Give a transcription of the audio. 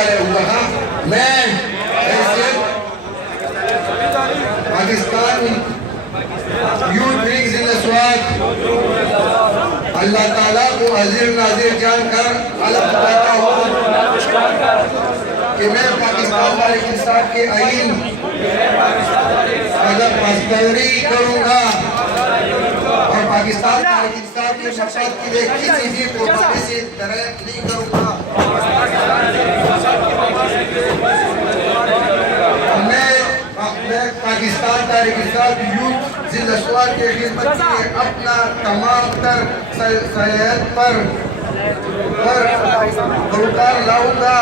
वाले वहाँ मैं पाकिस्तान यूथ विंग्स इन स्वाद अल्लाह ताला को अजीर नाजिर जानकर अलग बताता हूँ कि मैं पाकिस्तान तहरीक इंसाफ के आईन अगर पासदारी करूँगा और पाकिस्तान तहरीक इंसाफ के मकसद के लिए किसी भी कुर्बानी से तरह नहीं करूँगा। मैं पाकिस्तान तहरीक इंसाफ यूथ जिंदगी के खिदमत के लिए अपना तमाम तर सलाहियत पर बरकरार लाऊंगा।